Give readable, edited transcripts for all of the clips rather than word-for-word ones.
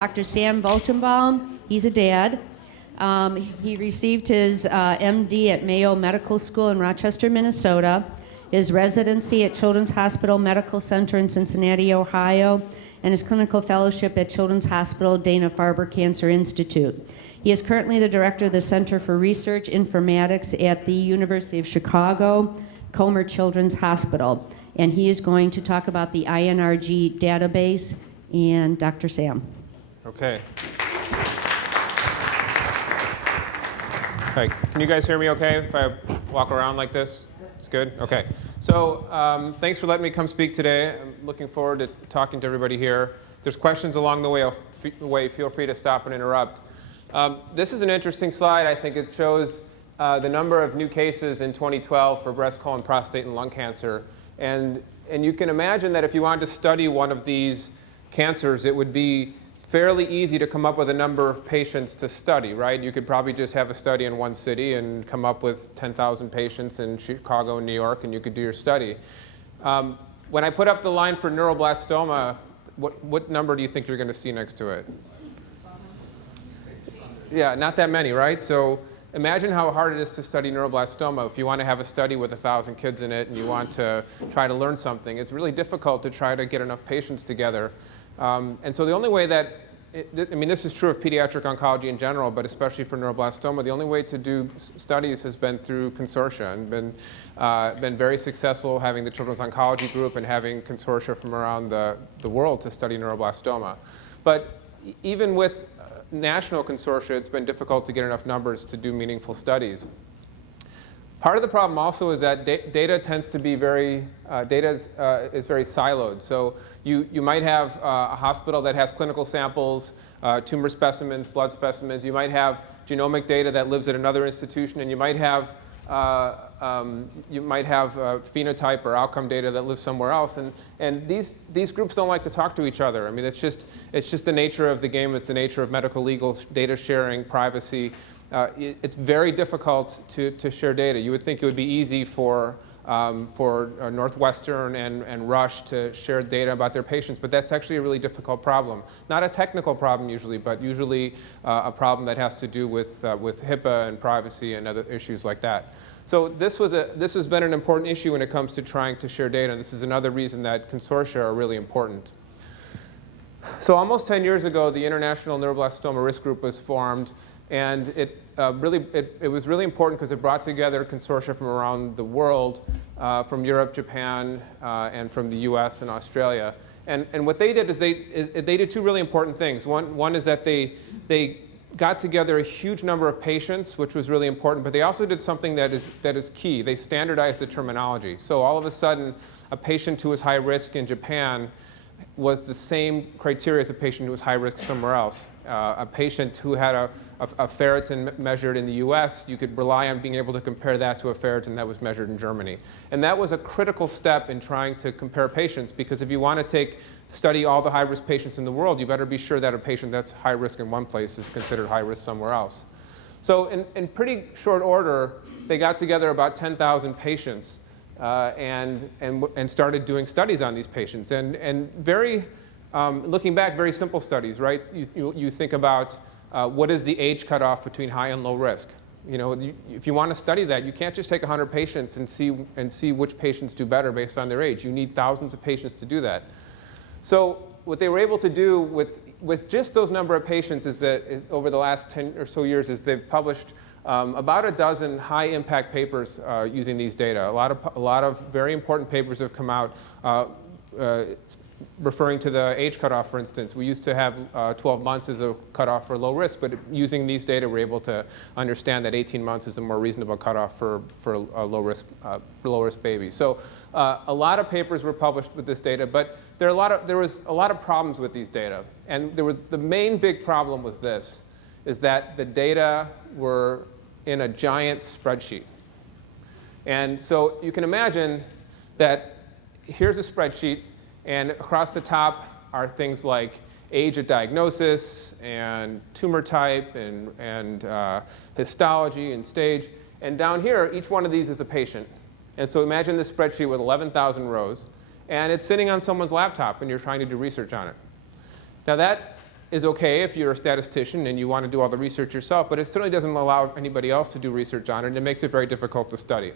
Dr. Sam Volchenboum, he's a dad. He received his MD at Mayo Medical School in Rochester, Minnesota, his residency at Children's Hospital Medical Center in Cincinnati, Ohio, and his clinical fellowship at Children's Hospital Dana-Farber Cancer Institute. He is currently the director of the Center for Research Informatics at the University of Chicago, Comer Children's Hospital, and he is going to talk about the INRG database. And Dr. Sam. Okay. Okay, can you guys hear me okay if I walk around like this? It's good? Okay. So thanks for letting me come speak today. I'm looking forward to talking to everybody here. If there's questions along the way, feel free to stop and interrupt. This is an interesting slide. I think it shows the number of new cases in 2012 for breast, colon, prostate, and lung cancer. And you can imagine that if you wanted to study one of these cancers, it would be fairly easy to come up with a number of patients to study, right? You could probably just have a study in one city and come up with 10,000 patients in Chicago and New York, and you could do your study. When I put up the line for neuroblastoma, what number do you think you're going to see next to it? Yeah, not that many, right? So imagine how hard it is to study neuroblastoma. If you want to have a study with 1,000 kids in it and you want to try to learn something, it's really difficult to try to get enough patients together. And so the only way that, I mean, this is true of pediatric oncology in general, but especially for neuroblastoma, the only way to do studies has been through consortia and been very successful having the Children's Oncology Group and having consortia from around the world to study neuroblastoma. But even with national consortia, it's been difficult to get enough numbers to do meaningful studies. Part of the problem also is that data tends to be very siloed. So you might have a hospital that has clinical samples, tumor specimens, blood specimens. You might have genomic data that lives at another institution, and you might have phenotype or outcome data that lives somewhere else. And these groups don't like to talk to each other. I mean, it's just the nature of the game. It's the nature of medical legal data sharing, privacy. It's very difficult to share data. You would think it would be easy for Northwestern and Rush to share data about their patients, but that's actually a really difficult problem. Not a technical problem usually, but usually a problem that has to do with HIPAA and privacy and other issues like that. So this has been an important issue when it comes to trying to share data, and this is another reason that consortia are really important. So almost 10 years ago, the International Neuroblastoma Risk Group was formed. And it was really important because it brought together consortia from around the world, from Europe, Japan, and from the US and Australia. And what they did is they did two really important things. One is that they got together a huge number of patients, which was really important, but they also did something that is key. They standardized the terminology. So all of a sudden, a patient who was high risk in Japan was the same criteria as a patient who was high risk somewhere else. A patient who had a ferritin measured in the US, you could rely on being able to compare that to a ferritin that was measured in Germany. And that was a critical step in trying to compare patients, because if you want to study all the high-risk patients in the world, you better be sure that a patient that's high risk in one place is considered high risk somewhere else. So in pretty short order, they got together about 10,000 patients and started doing studies on these patients. And looking back, very simple studies, right? You think about what is the age cutoff between high and low risk. You know, if you want to study that, you can't just take 100 patients and see which patients do better based on their age. You need thousands of patients to do that. So what they were able to do with just those number of patients is over the last 10 or so years is they've published about a dozen high-impact papers using these data. A lot of very important papers have come out referring to the age cutoff, for instance. We used to have 12 months as a cutoff for low risk, but using these data, we're able to understand that 18 months is a more reasonable cutoff for a low-risk baby. So a lot of papers were published with this data, but there was a lot of problems with these data. And the main big problem was this, is that the data were in a giant spreadsheet. And so you can imagine that here's a spreadsheet, and across the top are things like age at diagnosis and tumor type and histology and stage. And down here, each one of these is a patient. And so imagine this spreadsheet with 11,000 rows, and it's sitting on someone's laptop, and you're trying to do research on it. Now is okay if you're a statistician and you want to do all the research yourself, but it certainly doesn't allow anybody else to do research on it, and it makes it very difficult to study.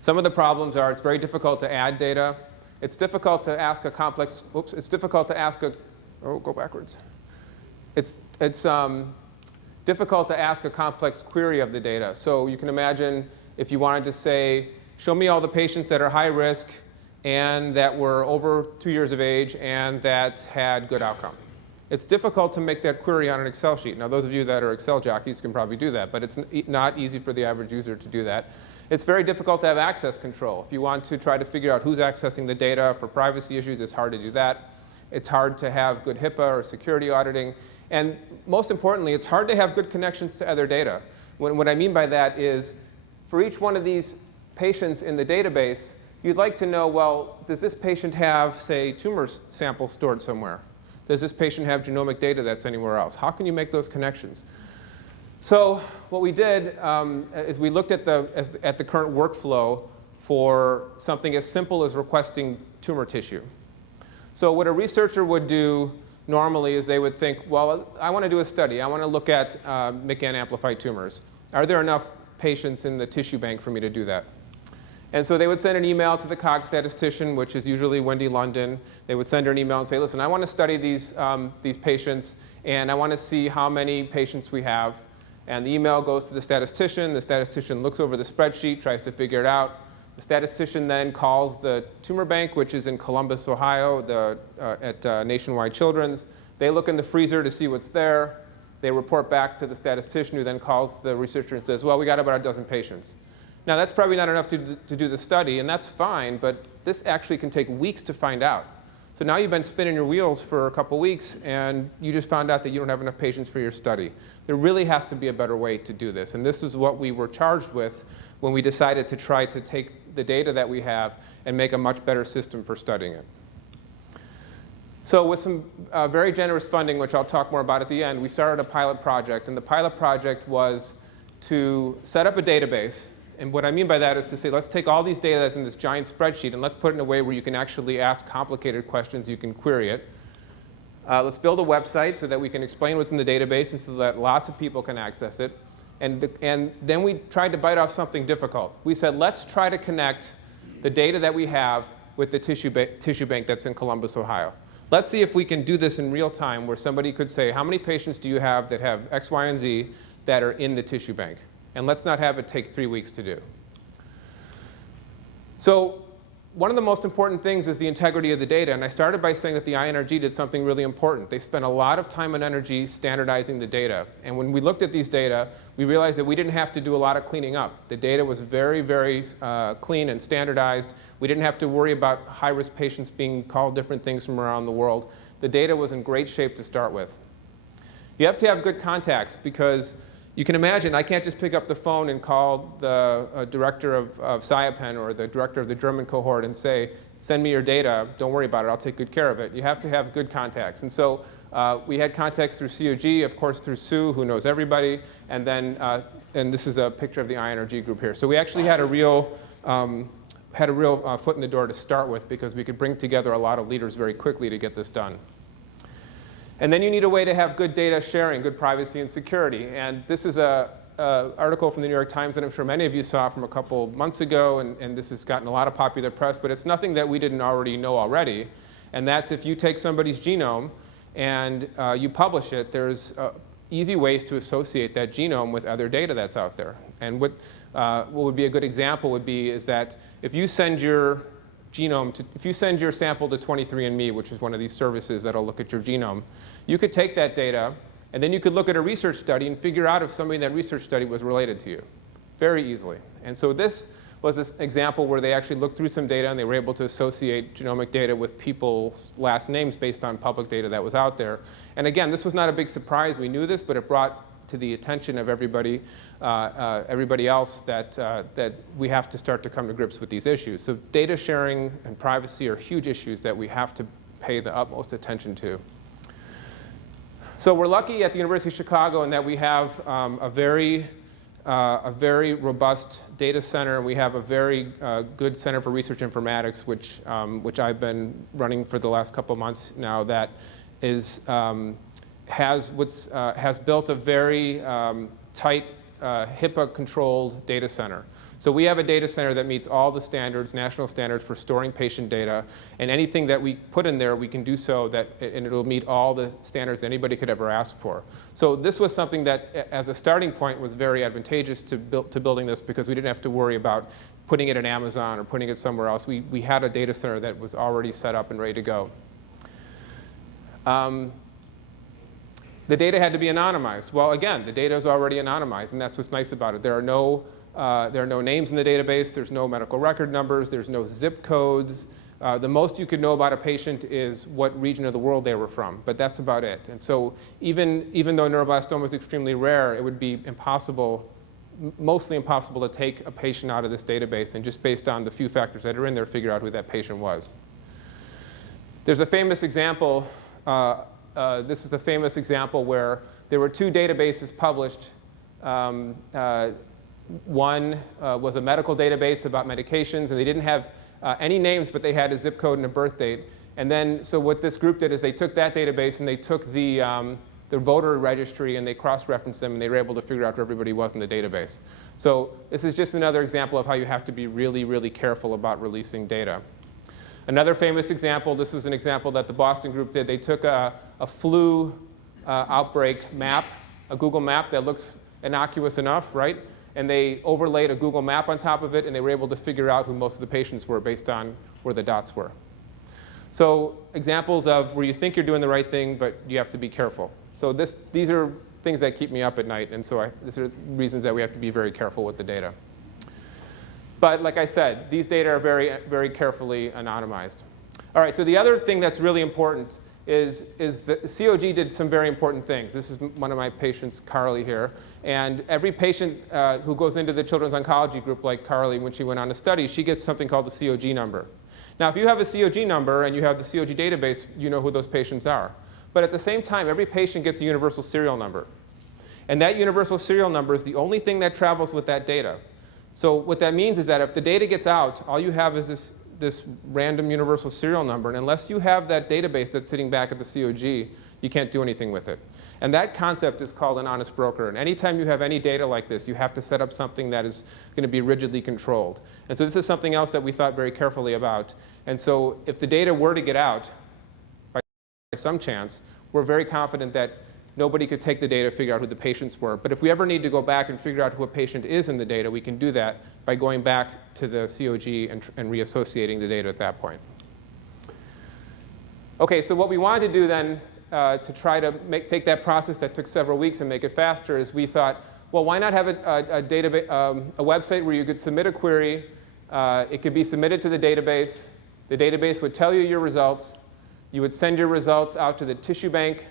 Some of the problems are it's very difficult to add data. It's difficult to ask a complex, it's difficult to ask a, go backwards. It's difficult to ask a complex query of the data. So you can imagine if you wanted to say, show me all the patients that are high risk and that were over 2 years of age and that had good outcome. It's difficult to make that query on an Excel sheet. Now, those of you that are Excel jockeys can probably do that, but it's not easy for the average user to do that. It's very difficult to have access control. If you want to try to figure out who's accessing the data for privacy issues, it's hard to do that. It's hard to have good HIPAA or security auditing. And most importantly, it's hard to have good connections to other data. What I mean by that is, for each one of these patients in the database, you'd like to know, well, does this patient have, say, tumor samples stored somewhere? Does this patient have genomic data that's anywhere else? How can you make those connections? So what we did is we looked at the current workflow for something as simple as requesting tumor tissue. So what a researcher would do normally is they would think, well, I want to do a study. I want to look at McGann amplified tumors. Are there enough patients in the tissue bank for me to do that? And so they would send an email to the COG statistician, which is usually Wendy London. They would send her an email and say, listen, I want to study these patients, and I want to see how many patients we have. And the email goes to the statistician. The statistician looks over the spreadsheet, tries to figure it out. The statistician then calls the tumor bank, which is in Columbus, Ohio, at Nationwide Children's. They look in the freezer to see what's there. They report back to the statistician, who then calls the researcher and says, well, we got about a dozen patients. Now, that's probably not enough to do the study, and that's fine, but this actually can take weeks to find out. So now you've been spinning your wheels for a couple weeks, and you just found out that you don't have enough patients for your study. There really has to be a better way to do this, and this is what we were charged with when we decided to try to take the data that we have and make a much better system for studying it. So with some very generous funding, which I'll talk more about at the end, we started a pilot project, and the pilot project was to set up a database. And what I mean by that is to say, let's take all these data that's in this giant spreadsheet and let's put it in a way where you can actually ask complicated questions, you can query it. Let's build a website so that we can explain what's in the database and so that lots of people can access it. And then we tried to bite off something difficult. We said, let's try to connect the data that we have with the tissue bank that's in Columbus, Ohio. Let's see if we can do this in real time, where somebody could say, how many patients do you have that have X, Y, and Z that are in the tissue bank? And let's not have it take 3 weeks to do. So one of the most important things is the integrity of the data. And I started by saying that the INRG did something really important. They spent a lot of time and energy standardizing the data. And when we looked at these data, we realized that we didn't have to do a lot of cleaning up. The data was very, very clean and standardized. We didn't have to worry about high-risk patients being called different things from around the world. The data was in great shape to start with. You have to have good contacts, because you can imagine, I can't just pick up the phone and call the director of SciPen or the director of the German cohort and say, send me your data, don't worry about it, I'll take good care of it. You have to have good contacts. And so we had contacts through COG, of course through Sue, who knows everybody, and then, and this is a picture of the INRG group here. So we actually had a real foot in the door to start with, because we could bring together a lot of leaders very quickly to get this done. And then you need a way to have good data sharing, good privacy and security. And this is an article from the New York Times that I'm sure many of you saw from a couple months ago, and this has gotten a lot of popular press, but it's nothing that we didn't already know already. And that's if you take somebody's genome and you publish it, there's easy ways to associate that genome with other data that's out there. And what would be a good example would be is that if you send your if you send your sample to 23andMe, which is one of these services that'll look at your genome, you could take that data, and then you could look at a research study and figure out if somebody in that research study was related to you very easily. And so this was this example where they actually looked through some data and they were able to associate genomic data with people's last names based on public data that was out there. And again, this was not a big surprise. We knew this, but it brought to the attention of everybody else that we have to start to come to grips with these issues. So data sharing and privacy are huge issues that we have to pay the utmost attention to. So we're lucky at the University of Chicago in that we have a very robust data center. We have a very good Center for Research Informatics, which I've been running for the last couple months now, that has built a very tight HIPAA-controlled data center. So we have a data center that meets all the standards, national standards for storing patient data, and anything that we put in there, we can do so and it'll meet all the standards anybody could ever ask for. So this was something that, as a starting point, was very advantageous to building this, because we didn't have to worry about putting it in Amazon or putting it somewhere else. We had a data center that was already set up and ready to go. The data had to be anonymized. Well, again, the data is already anonymized, and that's what's nice about it. There are no names in the database. There's no medical record numbers. There's no zip codes. The most you could know about a patient is what region of the world they were from, but that's about it. And so even though neuroblastoma is extremely rare, it would be impossible, mostly impossible, to take a patient out of this database and just based on the few factors that are in there, figure out who that patient was. There's a famous example. This is a famous example where there were two databases published. One was a medical database about medications, and they didn't have any names, but they had a zip code and a birth date. And then, so what this group did is they took that database and they took the voter registry and they cross-referenced them, and they were able to figure out who everybody was in the database. So this is just another example of how you have to be really, really careful about releasing data. Another famous example, this was an example that the Boston group did. They took a flu outbreak map, a Google map that looks innocuous enough, right? And they overlaid a Google map on top of it, and they were able to figure out who most of the patients were based on where the dots were. So examples of where you think you're doing the right thing, but you have to be careful. So these are things that keep me up at night, and so these are reasons that we have to be very careful with the data. But like I said, these data are very, very carefully anonymized. All right, so the other thing that's really important is that COG did some very important things. This is one of my patients, Carly, here. And every patient who goes into the children's oncology group, like Carly, when she went on a study, she gets something called the COG number. Now, if you have a COG number and you have the COG database, you know who those patients are. But at the same time, every patient gets a universal serial number. And that universal serial number is the only thing that travels with that data. So what that means is that if the data gets out, all you have is this random universal serial number. And unless you have that database that's sitting back at the COG, you can't do anything with it. And that concept is called an honest broker. And anytime you have any data like this, you have to set up something that is going to be rigidly controlled. And so this is something else that we thought very carefully about. And so if the data were to get out by some chance, we're very confident that nobody could take the data, figure out who the patients were. But if we ever need to go back and figure out who a patient is in the data, we can do that by going back to the COG and reassociating the data at that point. OK, so what we wanted to do then to try to take that process that took several weeks and make it faster is we thought, well, why not have a website where you could submit a query. It could be submitted to the database. The database would tell you your results. You would send your results out to the tissue bank.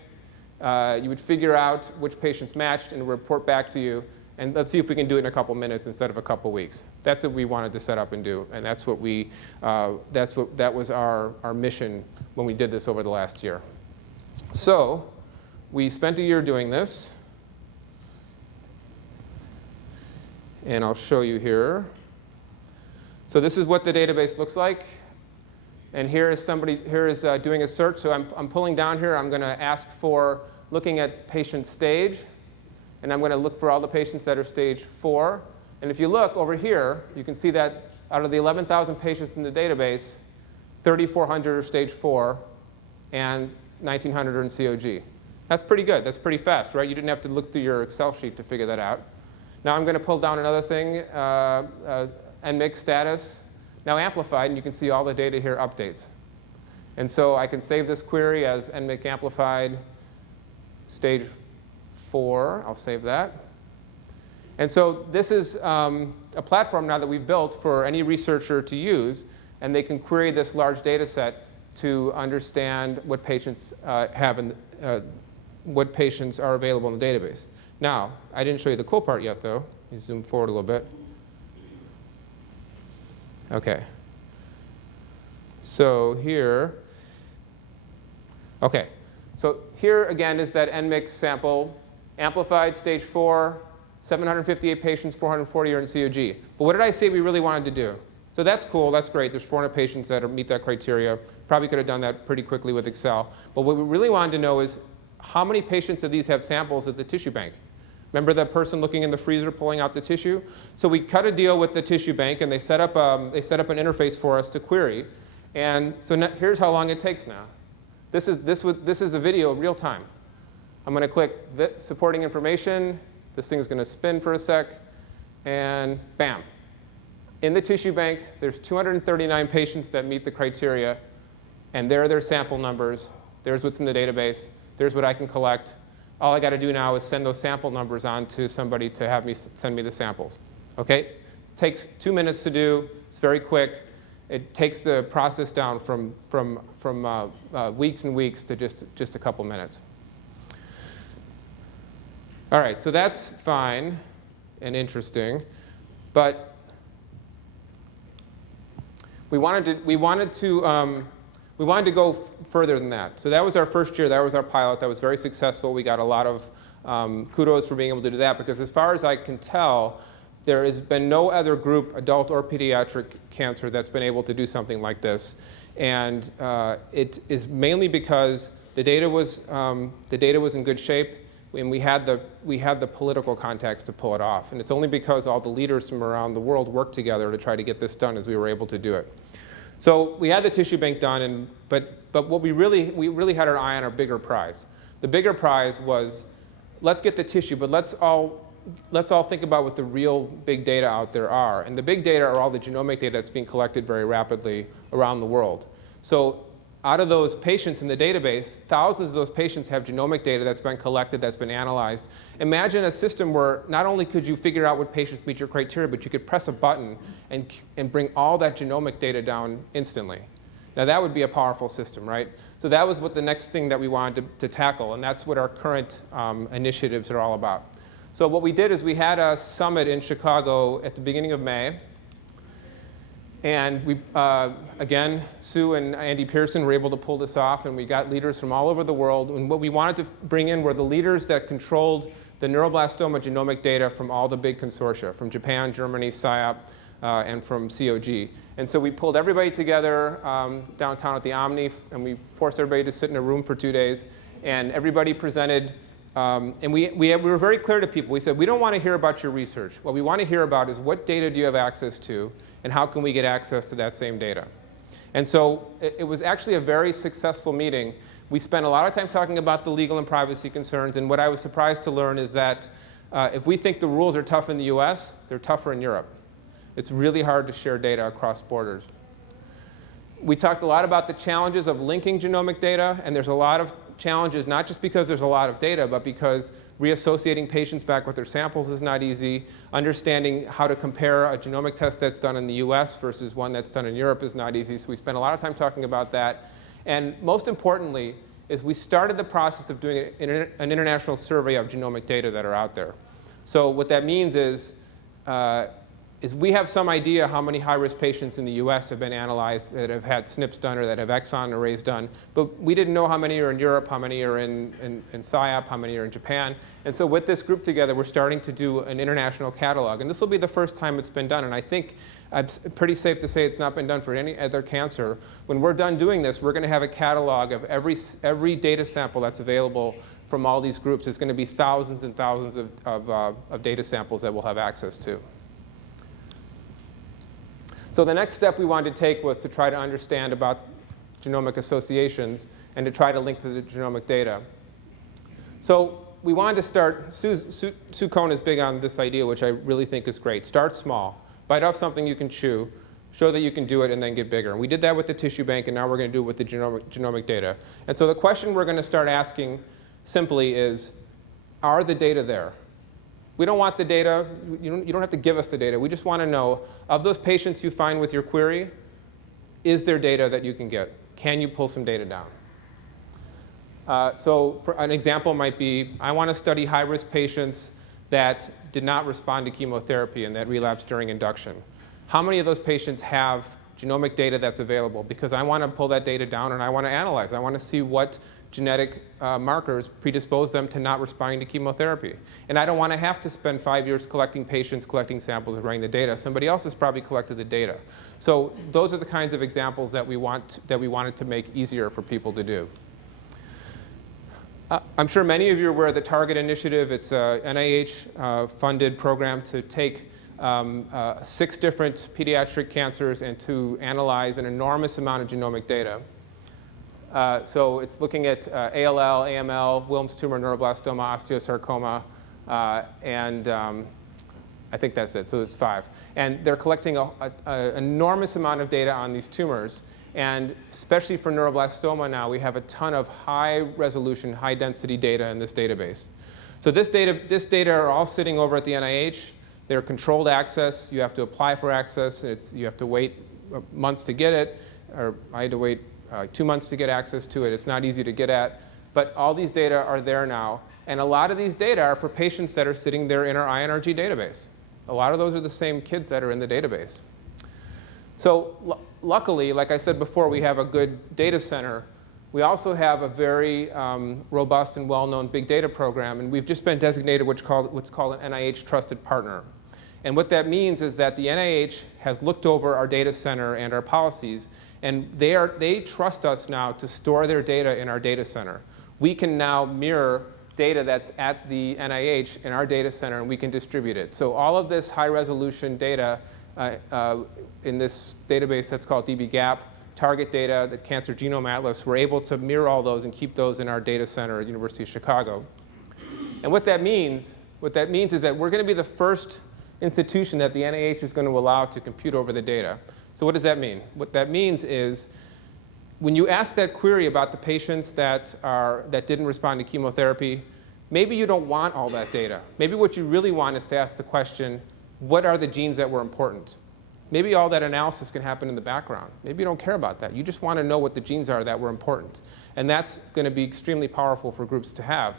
You would figure out which patients matched and report back to you. And let's see if we can do it in a couple minutes instead of a couple weeks. That's what we wanted to set up and do. And that's what that was our mission when we did this over the last year. So we spent a year doing this. And I'll show you here. So this is what the database looks like. And here is doing a search. So I'm pulling down here. I'm going to ask for looking at patient stage. And I'm going to look for all the patients that are stage 4. And if you look over here, you can see that out of the 11,000 patients in the database, 3,400 are stage 4, and 1,900 are in COG. That's pretty good. That's pretty fast, right? You didn't have to look through your Excel sheet to figure that out. Now I'm going to pull down another thing, NMIC status. Now amplified, and you can see all the data here updates. And so I can save this query as NMIC amplified stage 4. I'll save that. And so this is a platform now that we've built for any researcher to use. And they can query this large data set to understand what patients what patients are available in the database. Now, I didn't show you the cool part yet, though. Let me zoom forward a little bit. OK. So here, OK. So here, again, is that NMIC sample. Amplified, stage 4, 758 patients, 440 are in COG. But what did I say we really wanted to do? So that's cool, that's great. There's 400 patients that meet that criteria. Probably could have done that pretty quickly with Excel. But what we really wanted to know is how many patients of these have samples at the tissue bank? Remember that person looking in the freezer pulling out the tissue? So we cut a deal with the tissue bank, and they set up an interface for us to query. And so now, here's how long it takes now. This is a video real time. I'm going to click supporting information. This thing's going to spin for a sec. And bam. In the tissue bank, there's 239 patients that meet the criteria. And there are their sample numbers. There's what's in the database. There's what I can collect. All I got to do now is send those sample numbers on to somebody to have me send me the samples. Okay? Takes 2 minutes to do. It's very quick. It takes the process down from weeks and weeks to just a couple minutes. All right, so that's fine and interesting, but we wanted to go further than that. So that was our first year. That was our pilot. That was very successful. We got a lot of kudos for being able to do that, because as far as I can tell, there has been no other group, adult or pediatric cancer, that's been able to do something like this. And it is mainly because the data was in good shape, and we had the political context to pull it off. And it's only because all the leaders from around the world worked together to try to get this done as we were able to do it. So we had the tissue bank done, but what we really had our eye on our bigger prize. The bigger prize was, let's get the tissue, but let's all think about what the real big data out there are. And the big data are all the genomic data that's being collected very rapidly around the world. So out of those patients in the database, thousands of those patients have genomic data that's been collected, that's been analyzed. Imagine a system where not only could you figure out what patients meet your criteria, but you could press a button and bring all that genomic data down instantly. Now that would be a powerful system, right? So that was what the next thing that we wanted to tackle, and that's what our current initiatives are all about. So what we did is we had a summit in Chicago at the beginning of May. And we, again, Sue and Andy Pearson were able to pull this off, and we got leaders from all over the world. And what we wanted to bring in were the leaders that controlled the neuroblastoma genomic data from all the big consortia, from Japan, Germany, SIOP, and from COG. And so we pulled everybody together downtown at the Omni, and we forced everybody to sit in a room for 2 days. And everybody presented. And we were very clear to people. We said, we don't want to hear about your research. What we want to hear about is what data do you have access to, and how can we get access to that same data? And so it was actually a very successful meeting. We spent a lot of time talking about the legal and privacy concerns, and what I was surprised to learn is that if we think the rules are tough in the US, they're tougher in Europe. It's really hard to share data across borders. We talked a lot about the challenges of linking genomic data, and there's a lot of challenges, not just because there's a lot of data, but because reassociating patients back with their samples is not easy. Understanding how to compare a genomic test that's done in the US versus one that's done in Europe is not easy. So we spent a lot of time talking about that. And most importantly is we started the process of doing an international survey of genomic data that are out there. So what that means is we have some idea how many high-risk patients in the US have been analyzed that have had SNPs done or that have exon arrays done. But we didn't know how many are in Europe, how many are in SIOP, how many are in Japan. And so with this group together, we're starting to do an international catalog. And this will be the first time it's been done. And I think it's pretty safe to say it's not been done for any other cancer. When we're done doing this, we're going to have a catalog of every data sample that's available from all these groups. It's going to be thousands and thousands of data samples that we'll have access to. So the next step we wanted to take was to try to understand about genomic associations and to try to link to the genomic data. So we wanted to start, Sue Cohn is big on this idea, which I really think is great. Start small. Bite off something you can chew, show that you can do it, and then get bigger. And we did that with the tissue bank, and now we're going to do it with the genomic data. And so the question we're going to start asking simply is, are the data there? We don't want the data. You don't have to give us the data. We just want to know, of those patients you find with your query, is there data that you can get? Can you pull some data down? So for an example might be, I want to study high-risk patients that did not respond to chemotherapy and that relapsed during induction. How many of those patients have genomic data that's available? Because I want to pull that data down and I want to analyze. I want to see what genetic markers predispose them to not responding to chemotherapy. And I don't want to have to spend 5 years collecting patients, collecting samples, and running the data. Somebody else has probably collected the data. So those are the kinds of examples that we wanted to make easier for people to do. I'm sure many of you are aware of the Target Initiative. It's a NIH-funded program to take 6 different pediatric cancers and to analyze an enormous amount of genomic data. So it's looking at ALL, AML, Wilms tumor, neuroblastoma, osteosarcoma, and I think that's it. So it's 5. And they're collecting an enormous amount of data on these tumors. And especially for neuroblastoma now, we have a ton of high-resolution, high-density data in this database. So this data are all sitting over at the NIH. They're controlled access. You have to apply for access. You have to wait months to get it. Or I had to wait 2 months to get access to it. It's not easy to get at. But all these data are there now. And a lot of these data are for patients that are sitting there in our INRG database. A lot of those are the same kids that are in the database. So luckily, like I said before, we have a good data center. We also have a very robust and well-known big data program. And we've just been designated what's called an NIH Trusted Partner. And what that means is that the NIH has looked over our data center and our policies. And they trust us now to store their data in our data center. We can now mirror data that's at the NIH in our data center, and we can distribute it. So all of this high-resolution data in this database that's called dbGaP, target data, the Cancer Genome Atlas, we're able to mirror all those and keep those in our data center at University of Chicago. And what that means is that we're going to be the first institution that the NIH is going to allow to compute over the data. So what does that mean? What that means is when you ask that query about the patients that didn't respond to chemotherapy, maybe you don't want all that data. Maybe what you really want is to ask the question, what are the genes that were important? Maybe all that analysis can happen in the background. Maybe you don't care about that. You just want to know what the genes are that were important. And that's going to be extremely powerful for groups to have.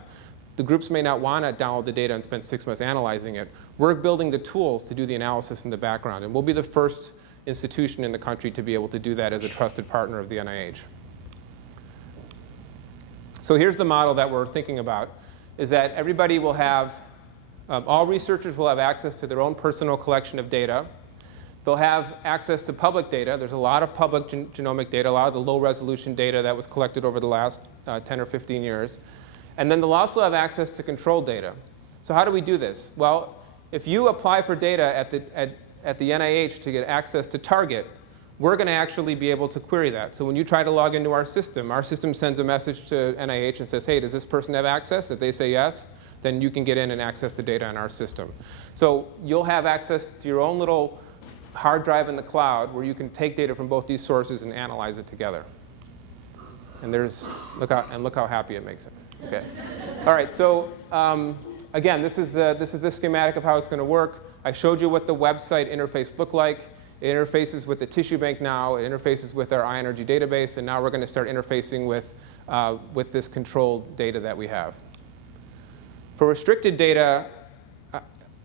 The groups may not want to download the data and spend 6 months analyzing it. We're building the tools to do the analysis in the background. And we'll be the first institution in the country to be able to do that as a trusted partner of the NIH. So here's the model that we're thinking about, is that everybody will have, all researchers will have access to their own personal collection of data. They'll have access to public data. There's a lot of public genomic data, a lot of the low-resolution data that was collected over the last 10 or 15 years. And then they'll also have access to controlled data. So how do we do this? Well, if you apply for data at the NIH to get access to Target, we're going to actually be able to query that. So when you try to log into our system sends a message to NIH and says, hey, does this person have access? If they say yes, then you can get in and access the data in our system. So you'll have access to your own little hard drive in the cloud where you can take data from both these sources and analyze it together. And look how happy it makes it. Okay. All right, so again, this is the schematic of how it's going to work. I showed you what the website interface looked like. It interfaces with the tissue bank now. It interfaces with our INRG database. And now we're going to start interfacing with this controlled data that we have. For restricted data,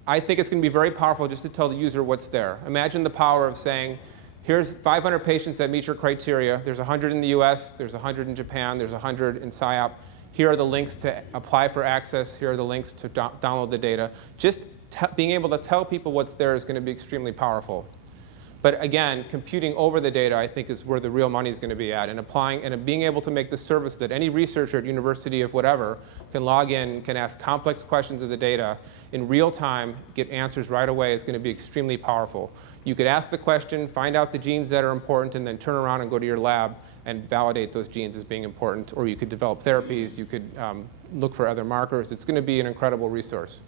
I think it's going to be very powerful just to tell the user what's there. Imagine the power of saying, here's 500 patients that meet your criteria. There's 100 in the US. There's 100 in Japan. There's 100 in SIOP. Here are the links to apply for access. Here are the links to download the data. Just being able to tell people what's there is going to be extremely powerful. But again, computing over the data, I think, is where the real money is going to be at. And applying and being able to make the service that any researcher at university of whatever can log in, can ask complex questions of the data in real time, get answers right away is going to be extremely powerful. You could ask the question, find out the genes that are important, and then turn around and go to your lab and validate those genes as being important. Or you could develop therapies. You could look for other markers. It's going to be an incredible resource.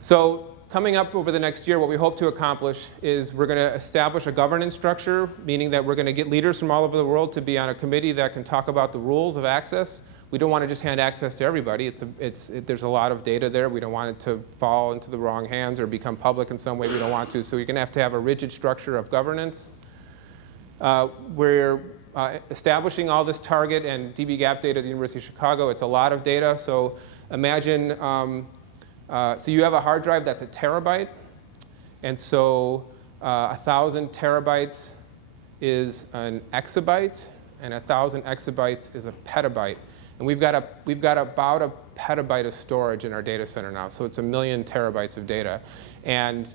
So coming up over the next year, what we hope to accomplish is we're going to establish a governance structure, meaning that we're going to get leaders from all over the world to be on a committee that can talk about the rules of access. We don't want to just hand access to everybody. There's a lot of data there. We don't want it to fall into the wrong hands or become public in some way we don't want to. So you're going to have a rigid structure of governance. We're establishing all this target and dbGaP data at the University of Chicago. It's a lot of data. So imagine, so you have a hard drive that's a terabyte. And so 1,000 terabytes is an exabyte. and 1,000 exabytes is a petabyte. And we've got about a petabyte of storage in our data center now, so it's 1 million terabytes of data. And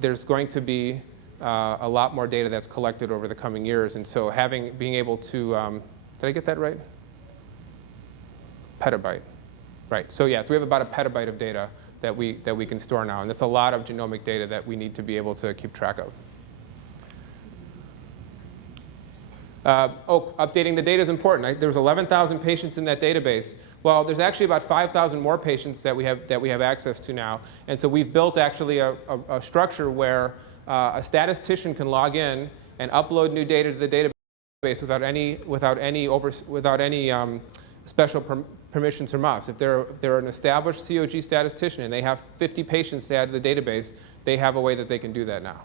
there's going to be a lot more data that's collected over the coming years. And so being able to, did I get that right? Petabyte. Right, so yeah, so we have about a petabyte of data that we can store now. And that's a lot of genomic data that we need to be able to keep track of. Updating the data is important. There was 11,000 patients in that database. Well, there's actually about 5,000 more patients that we have access to now. And so we've built actually a structure where a statistician can log in and upload new data to the database without any special permissions from us. If they're an established COG statistician and they have 50 patients to add to the database, they have a way that they can do that now.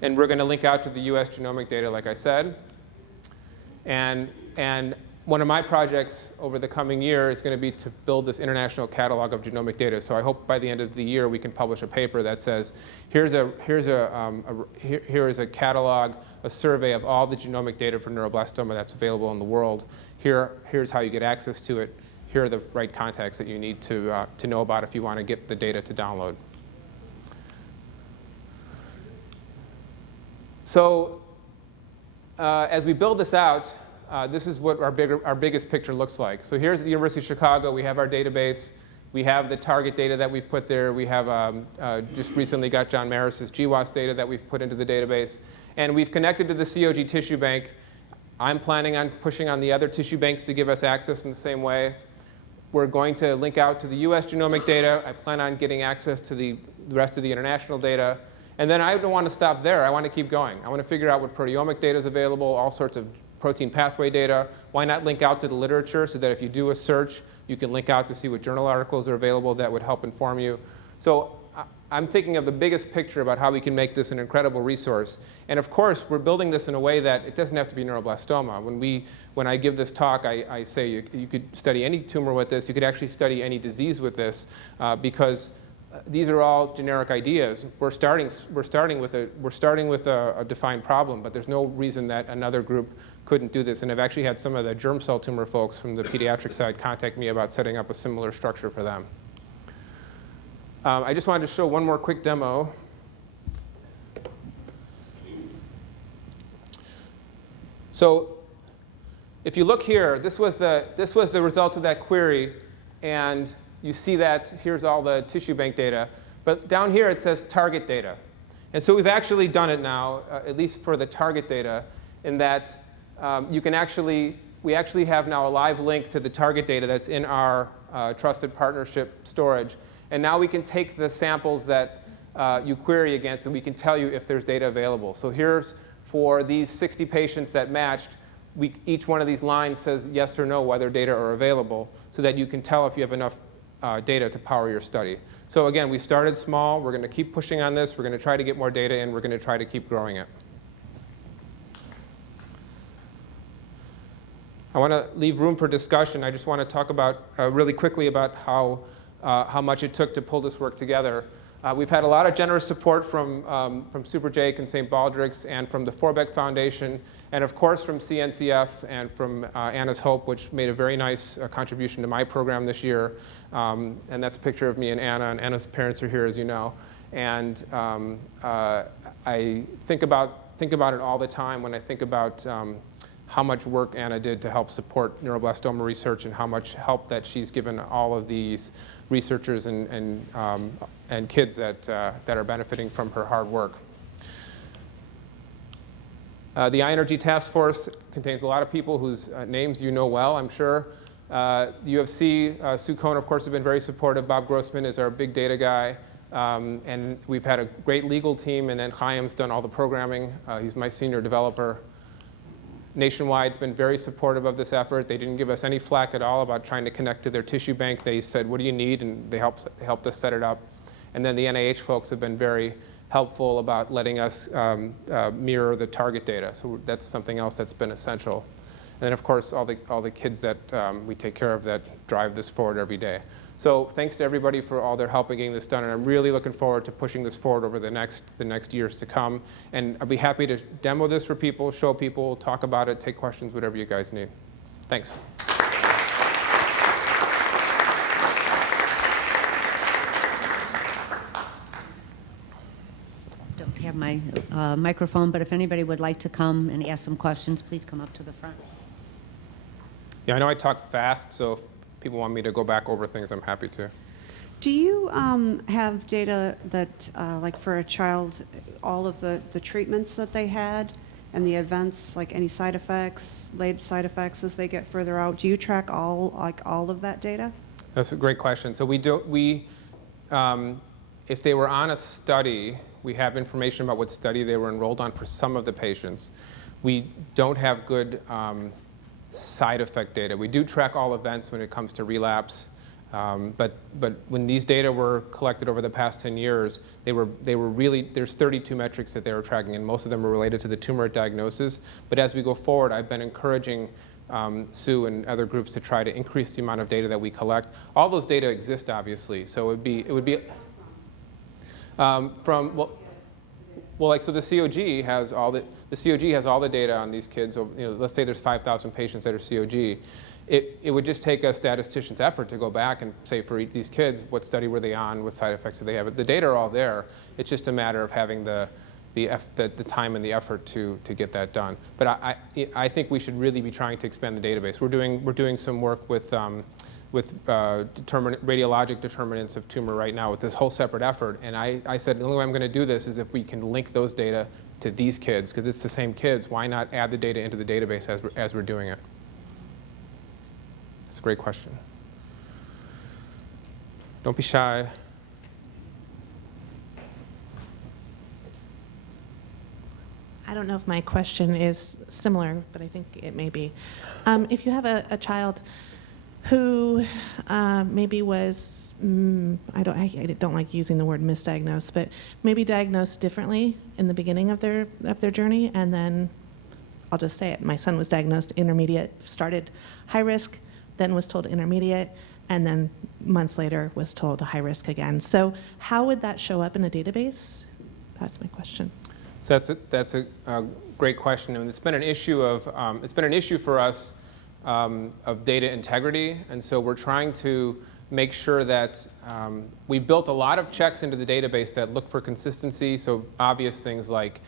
And we're going to link out to the US genomic data, like I said. And one of my projects over the coming year is going to be to build this international catalog of genomic data. So I hope by the end of the year we can publish a paper that says, here's a catalog, a survey of all the genomic data for neuroblastoma that's available in the world. Here's how you get access to it. Here are the right contacts that you need to know about if you want to get the data to download. So as we build this out, this is what our biggest picture looks like. So here's the University of Chicago. We have our database. We have the target data that we've put there. We have just recently got John Maris's GWAS data that we've put into the database. And we've connected to the COG tissue bank. I'm planning on pushing on the other tissue banks to give us access in the same way. We're going to link out to the US genomic data. I plan on getting access to the rest of the international data. And then I don't want to stop there. I want to keep going. I want to figure out what proteomic data is available, all sorts of protein pathway data. Why not link out to the literature so that if you do a search, you can link out to see what journal articles are available that would help inform you. So I'm thinking of the biggest picture about how we can make this an incredible resource. And of course, we're building this in a way that it doesn't have to be neuroblastoma. When I give this talk, I say you could study any tumor with this. You could actually study any disease with this because these are all generic ideas. We're starting with a defined problem, but there's no reason that another group couldn't do this. And I've actually had some of the germ cell tumor folks from the pediatric side contact me about setting up a similar structure for them. I just wanted to show one more quick demo. So if you look here, this was the result of that query, and you see that here's all the tissue bank data. But down here it says target data. And so we've actually done it now, at least for the target data, in that we actually have now a live link to the target data that's in our trusted partnership storage. And now we can take the samples that you query against, and we can tell you if there's data available. So here's for these 60 patients that matched, each one of these lines says yes or no whether data are available, so that you can tell if you have enough data to power your study. So again, we started small. We're going to keep pushing on this. We're going to try to get more data in. We're going to try to keep growing it. I want to leave room for discussion. I just want to talk about really quickly about how much it took to pull this work together. We've had a lot of generous support from Super Jake and St. Baldrick's and from the Forbeck Foundation, and of course from CNCF and from Anna's Hope, which made a very nice contribution to my program this year. And that's a picture of me and Anna's parents are here, as you know. And I think about it all the time when I think about how much work Anna did to help support neuroblastoma research and how much help that she's given all of these researchers and kids that are benefiting from her hard work. The iEnergy Task Force contains a lot of people whose names you know well, I'm sure. U of C, Sue Cohn, of course, have been very supportive. Bob Grossman is our big data guy. And we've had a great legal team, and then Chaim's done all the programming. He's my senior developer. Nationwide's been very supportive of this effort. They didn't give us any flack at all about trying to connect to their tissue bank. They said, what do you need? And they helped us set it up. And then the NIH folks have been very helpful about letting us mirror the target data. So that's something else that's been essential. And then, of course, all the kids that we take care of that drive this forward every day. So thanks to everybody for all their help in getting this done, and I'm really looking forward to pushing this forward over the next years to come. And I'll be happy to demo this for people, show people, talk about it, take questions, whatever you guys need. Thanks. Don't have my microphone, but if anybody would like to come and ask some questions, please come up to the front. Yeah, I know I talk fast, so if people want me to go back over things, I'm happy to. Do you have data that, like for a child, all of the treatments that they had and the events, like any side effects, late side effects as they get further out? Do you track all of that data? That's a great question. So if they were on a study, we have information about what study they were enrolled on for some of the patients. We don't have good side effect data. We do track all events when it comes to relapse, but when these data were collected over the past 10 years, they were really, there's 32 metrics that they were tracking, and most of them were related to the tumor diagnosis. But as we go forward, I've been encouraging Sue and other groups to try to increase the amount of data that we collect. All those data exist, obviously, so it would be so the COG has all the data on these kids. So, let's say there's 5,000 patients that are COG. It would just take a statistician's effort to go back and say for these kids, what study were they on, what side effects did they have. The data are all there. It's just a matter of having the time and the effort to get that done. But I think we should really be trying to expand the database. We're doing some work with radiologic determinants of tumor right now with this whole separate effort. And I said the only way I'm going to do this is if we can link those data to these kids, because it's the same kids. Why not add the data into the database as we're doing it? That's a great question. Don't be shy. I don't know if my question is similar, but I think it may be. If you have a child who maybe was, I don't like using the word misdiagnosed, but maybe diagnosed differently in the beginning of their journey, and then I'll just say it. My son was diagnosed intermediate, started high risk, then was told intermediate, and then months later was told high risk again. So how would that show up in a database? That's my question. So that's a great question, and it's been an issue for us of data integrity, and so we're trying to make sure that we built a lot of checks into the database that look for consistency. So obvious things like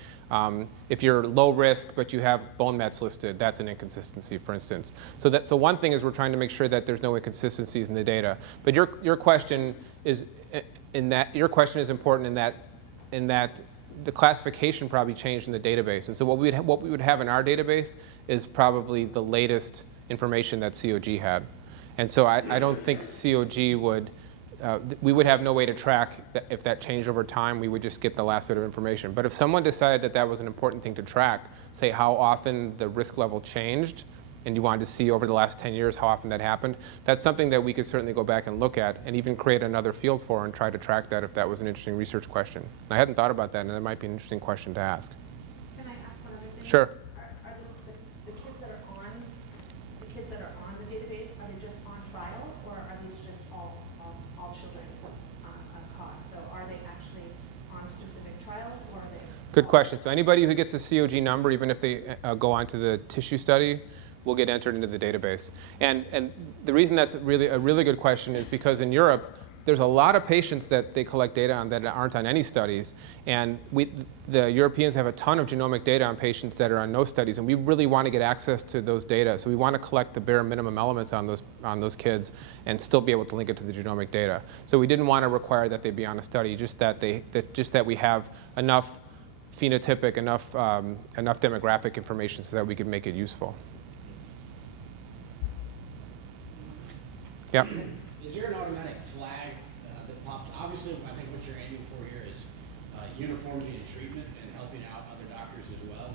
if you're low risk but you have bone mets listed, that's an inconsistency, for instance. So one thing is we're trying to make sure that there's no inconsistencies in the data. But your question is important in that the classification probably changed in the database. And so what we would have in our database is probably the latest information that COG had. And so I don't think COG would, we would have no way to track that. If that changed over time, we would just get the last bit of information. But if someone decided that that was an important thing to track, say how often the risk level changed, and you wanted to see over the last 10 years how often that happened, that's something that we could certainly go back and look at and even create another field for and try to track that if that was an interesting research question. And I hadn't thought about that, and that might be an interesting question to ask. Can I ask one other thing? Sure. Are the kids that are on the database, are they just on trial, or are these just all children on COG? So are they actually on specific trials, or are they? Good question. So anybody who gets a COG number, even if they go on to the tissue study, will get entered into the database. And the reason that's a really good question is because in Europe, there's a lot of patients that they collect data on that aren't on any studies. And the Europeans have a ton of genomic data on patients that are on no studies. And we really want to get access to those data. So we want to collect the bare minimum elements on those kids and still be able to link it to the genomic data. So we didn't want to require that they be on a study, just that we have enough phenotypic, enough demographic information so that we could make it useful. Yeah. Is there an automatic flag that pops? Obviously, I think what you're aiming for here is uniformity in treatment and helping out other doctors as well.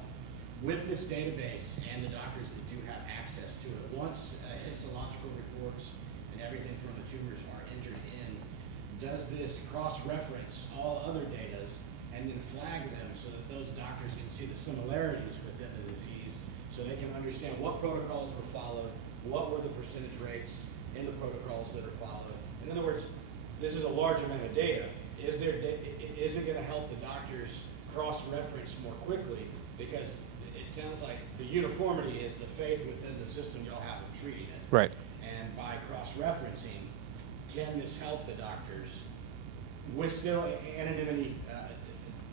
With this database and the doctors that do have access to it, once histological reports and everything from the tumors are entered in, does this cross-reference all other datas and then flag them so that those doctors can see the similarities within the disease so they can understand what protocols were followed, what were the percentage rates in the protocols that are followed. In other words, this is a large amount of data. Is it going to help the doctors cross-reference more quickly? Because it sounds like the uniformity is the faith within the system y'all have of treating it. Right. And by cross-referencing, can this help the doctors with still anonymity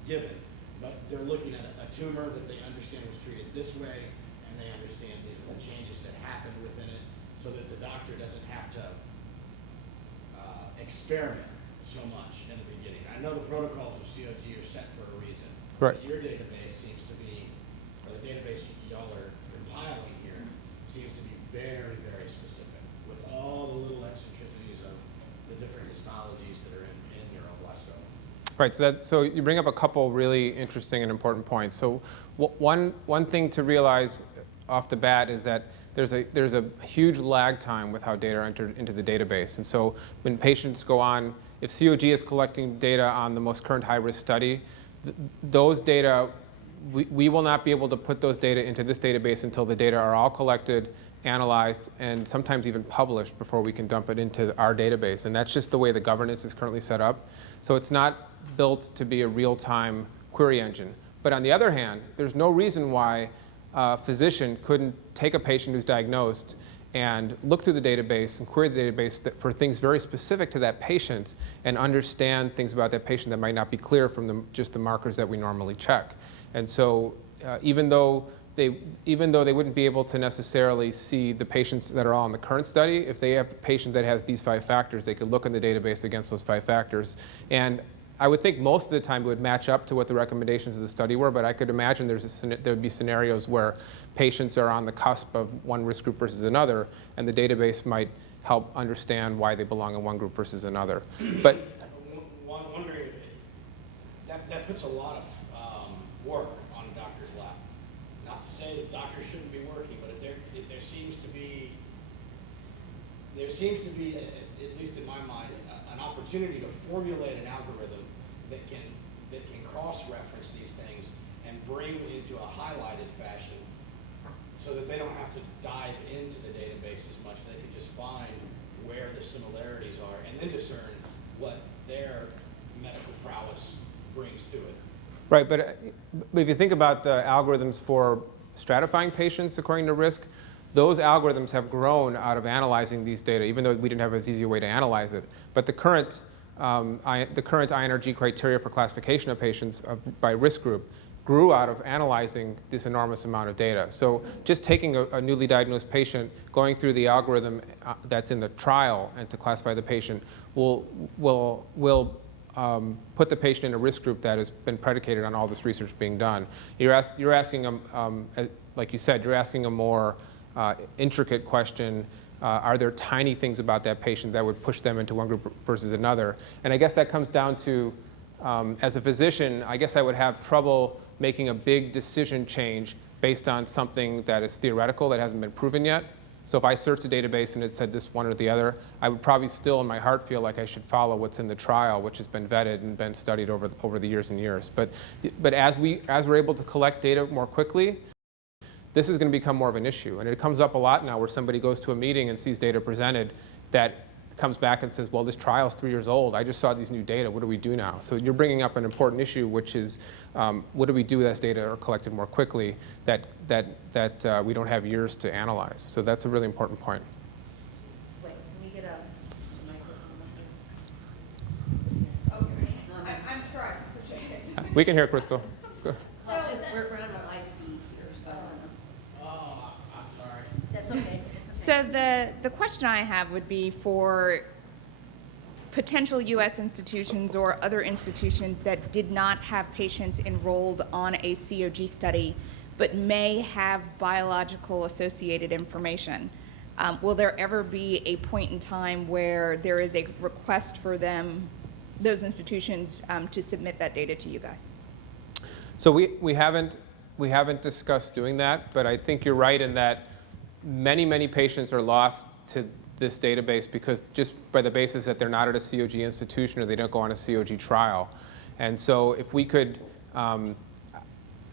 given, but they're looking at a tumor that they understand was treated this way, and they understand these are the changes that happened within it, so that the doctor doesn't have to experiment so much in the beginning. I know the protocols of COG are set for a reason. Right. But your database seems to be, or the database y'all are compiling here, seems to be very, very specific with all the little eccentricities of the different histologies that are in neuroblastoma. Right, so you bring up a couple really interesting and important points. So one thing to realize off the bat is that there's a huge lag time with how data are entered into the database. And so when patients go on, if COG is collecting data on the most current high-risk study, those data, we will not be able to put those data into this database until the data are all collected, analyzed, and sometimes even published before we can dump it into our database. And that's just the way the governance is currently set up. So it's not built to be a real-time query engine. But on the other hand, there's no reason why a physician couldn't take a patient who's diagnosed and look through the database and query the database for things very specific to that patient and understand things about that patient that might not be clear from just the markers that we normally check. And so even though they wouldn't be able to necessarily see the patients that are all in the current study, if they have a patient that has these 5 factors, they could look in the database against those 5 factors. And I would think most of the time it would match up to what the recommendations of the study were, but I could imagine there would be scenarios where patients are on the cusp of one risk group versus another, and the database might help understand why they belong in one group versus another. But wondering, that puts a lot of work on a doctor's lap. Not to say that doctors shouldn't be working, but there seems to be, at least in my mind, an opportunity to formulate an algorithm that can cross-reference these things and bring into a highlighted fashion, so that they don't have to dive into the database as much. They can just find where the similarities are and then discern what their medical prowess brings to it. right, but if you think about the algorithms for stratifying patients according to risk, those algorithms have grown out of analyzing these data, even though we didn't have as easy a way to analyze it. But the current INRG criteria for classification of patients by risk group grew out of analyzing this enormous amount of data. So just taking a newly diagnosed patient, going through the algorithm that's in the trial and to classify the patient will put the patient in a risk group that has been predicated on all this research being done. You're asking, like you said, you're asking a more intricate question. Are there tiny things about that patient that would push them into one group versus another? And I guess that comes down to, as a physician, I guess I would have trouble making a big decision change based on something that is theoretical, that hasn't been proven yet. So if I searched a database and it said this one or the other, I would probably still in my heart feel like I should follow what's in the trial, which has been vetted and been studied over the years and years. But as we're able to collect data more quickly, this is going to become more of an issue. And it comes up a lot now where somebody goes to a meeting and sees data presented that comes back and says, well, this trial is 3 years old. I just saw these new data. What do we do now? So you're bringing up an important issue, which is what do we do as data are collected more quickly that we don't have years to analyze? So that's a really important point. Wait, can we get a microphone? I'm sorry. We can hear Crystal. Go. We're on a live feed here, so I don't know. Oh, I'm sorry. That's okay. So the question I have would be for potential U.S. institutions or other institutions that did not have patients enrolled on a COG study but may have biological associated information. Will there ever be a point in time where there is a request for those institutions, to submit that data to you guys? So we haven't discussed doing that, but I think you're right in that many patients are lost to this database because just by the basis that they're not at a COG institution or they don't go on a COG trial. And so if we could,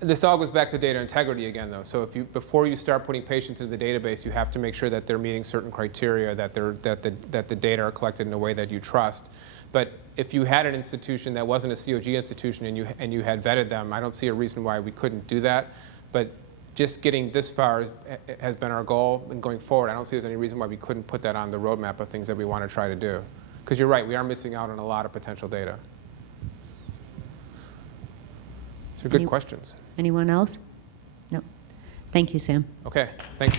This all goes back to data integrity again, though. So before you start putting patients into the database, you have to make sure that they're meeting certain criteria, that the data are collected in a way that you trust. But if you had an institution that wasn't a COG institution and you had vetted them, I don't see a reason why we couldn't do that. But just getting this far has been our goal, and going forward, I don't see there's any reason why we couldn't put that on the roadmap of things that we want to try to do. Because you're right, we are missing out on a lot of potential data. These are good questions. Anyone else? No. Thank you, Sam. Okay, thanks.